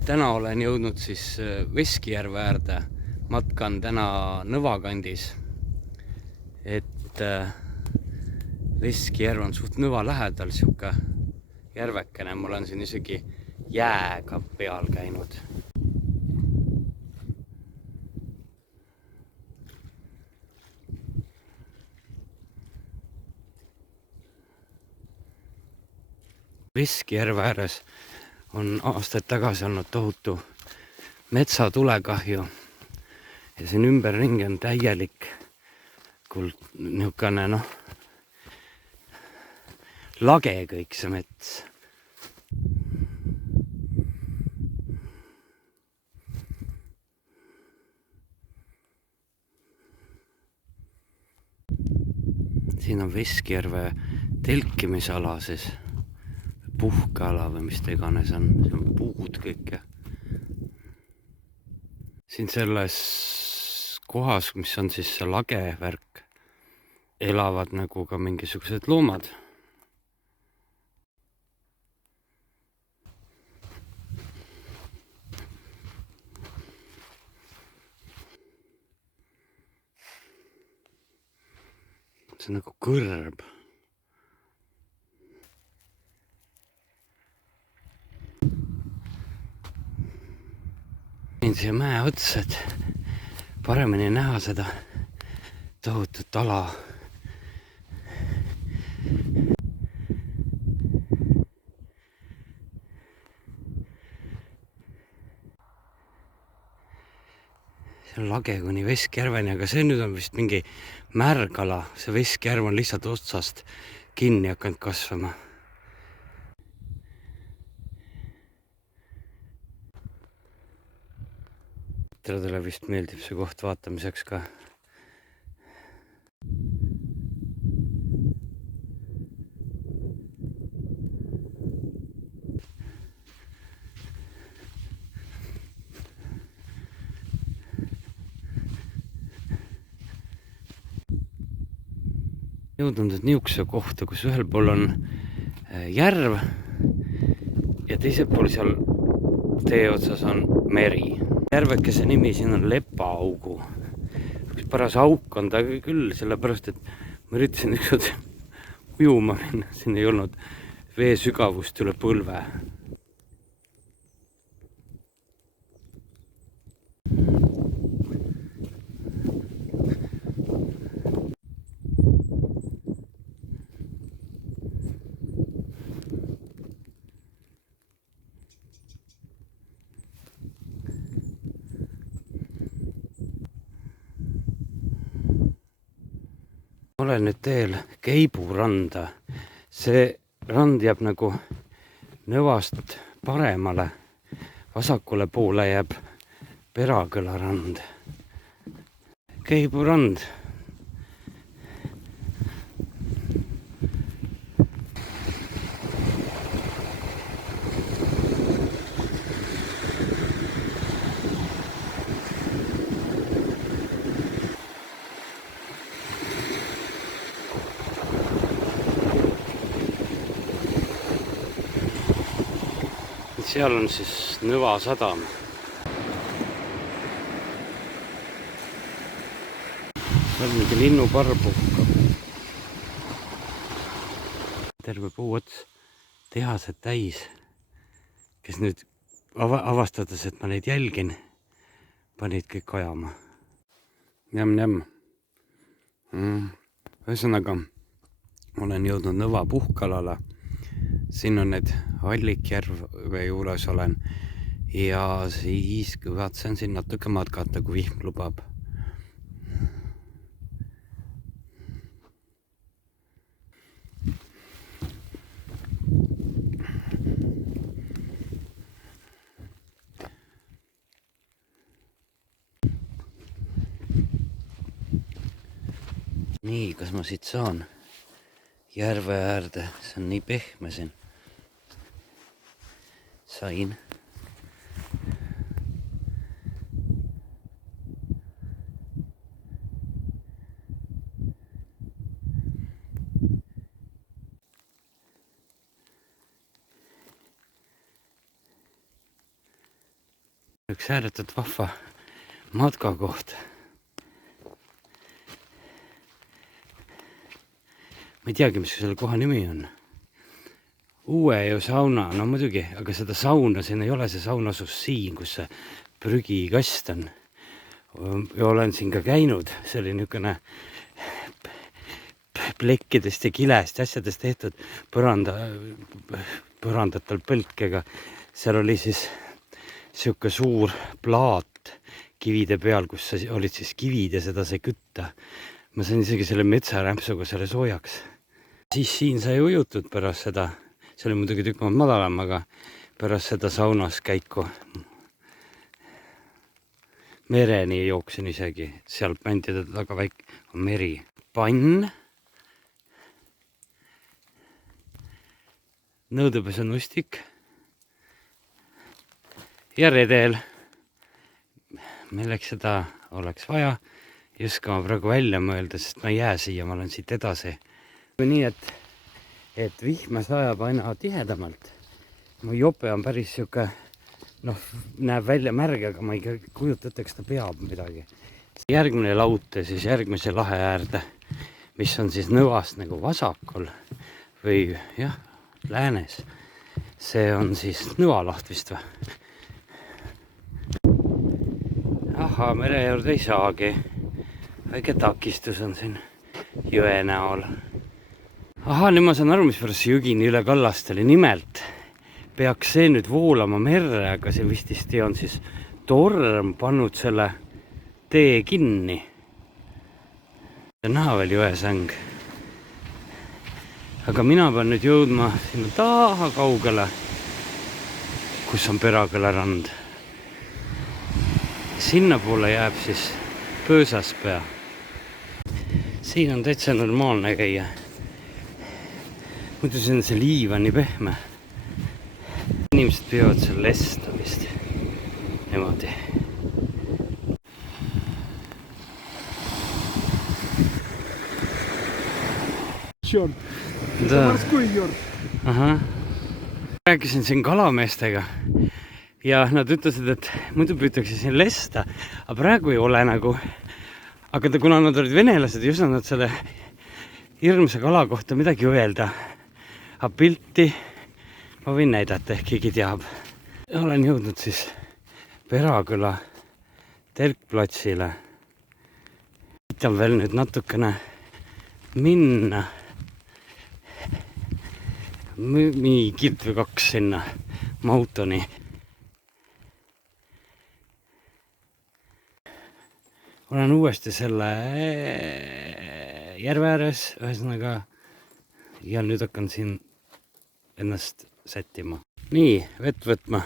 Täna olen jõudnud siis Veskijärve äärde. Matkan täna Nõva kandis. Et Veskijärv on suht Nõva lähedal, sihuke järvekene. Ma olen siin isegi jääga peal käinud. Veskijärve ääres on aastaid tagasi olnud tohutu metsatulekahju ja siin ümberringi on täielik niisugune lage kõik see mets. Siin on Veskijärve telkimisala siis. Puhkeala või mis ta iganes on, siin on puud kõik ja siin selles kohas, mis on siis see lagevärk, elavad nagu ka mingisugused loomad. See on nagu kõrb. Siia mäe otsa, et paremini näha seda tohutut ala. See on lage kuni Veskjärveni, aga see nüüd on vist mingi märgala. See Veskjärv on lihtsalt otsast kinni hakanud kasvama. Talle vist meeldib see koht vaatamiseks ka. Jõudnud nüüd niisuguse kohta, kus ühel pool on järv ja teisel pool seal tee otsas on meri. Järvekese nimi siin on Lepaaugu. Üks paras auk on ta küll, sellepärast et ma üritasin ükskord ujuma minna. Siin ei olnud vee sügavust üle põlve. Olen nüüd teel Keibu randa. See rand jääb nagu Nõvast paremale. Vasakule poole jääb Peraküla rand. Keibu rand. Seal on siis Nõva sadam. Seal mingi linnuparv puhkab. Terve puu ots tehased täis, kes nüüd avastades, et ma neid jälgin, panid kõik ajama. Jämm. Ühesõnaga, olen jõudnud Nõva puhkalale. Siin on need Allikjärve juures olen ja siis kavatsen siin natuke matkata, kui vihm lubab. Nii, kas ma siit saan järve äärde? See on nii pehme siin. Sain. üks ääretult vahva matkakoht. Ma ei teagi, mis selle koha nimi on. Uue sauna, no muidugi, aga seda sauna, siin ei ole, see saun asus siin, kus see prügikast on. Ja olen siin ka käinud, see oli niisugune plekkidest ja kilest asjadest tehtud põrandatal põlkega. Seal oli siis siuke suur plaat kivide peal, kus olid siis kivid ja seda sai kütta. Ma sain isegi selle metsarämpsuga selle soojaks. Siis siin sai ujutud pärast seda, see oli muidugi tükk maad madalam, aga pärast seda saunas käiku mereni jooksin isegi, seal päntide taga väike on meri. Pann, nõudepesu nustik ja redel. Milleks seda oleks vaja, ei oska ma praegu välja mõelda, sest ma ei jää siia, ma olen siit edasi. Nii, et vihma sajab aina tihedamalt. Mu jope on päris siuke, näeb välja märg, aga ma ei kujuta, eks ta peab midagi. Järgmine laute siis järgmise lahe äärde, mis on siis nõvast nagu vasakul või jah, läänes. See on siis Nõvalaht vist või? Aha, mere juurde ei saagi. Väike takistus on siin jõe näol. Aha, nüüd ma saan aru, mis pärast see jõgi nii üle kallast oli. Nimelt peaks see nüüd voolama merre, aga see vististi on siis torm pannud selle tee kinni. Näha veel jõesäng. Aga mina pean nüüd jõudma sinna taha kaugele, kus on Peraküla rand. Sinna poole jääb siis Pöösaspea. Siin on täitsa normaalne käia. Muidu see on see liiv on nii pehme. Inimesed püüavad seal lesta vist. Niimoodi. Aha. Rääkisin siin kalameestega ja nad ütlesid, et muidu püütakse siin lesta, aga praegu ei ole nagu. Aga kuna nad olid venelased, ei osanud nad selle hirmsa kala kohta midagi öelda. Aga pilti ma võin näidata, ehk keegi teab. Olen jõudnud siis Peraküla telkplatsile. Üritan veel nüüd natukene minna. Kilt või 2 sinna Mautoni. Olen uuesti selle järve ääres, ühesõnaga, ja nüüd hakkan siin ennast sättima. Nii, vett võtma.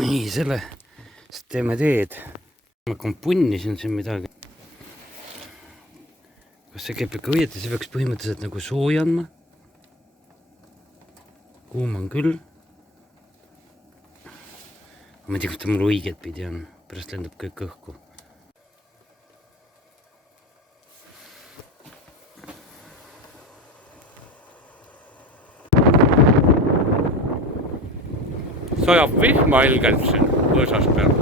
Nii, sellest teeme teed. Ma hakkan punnisin siin midagi. Kas see käib ikka õieti, see peaks põhimõtteliselt nagu sooja andma. Kuum on küll. Ma ei tea, kus ta mul õiget pidi on. Pärast lendab kõik õhku. Sajab vihma ilgelt siin Pöösaspea.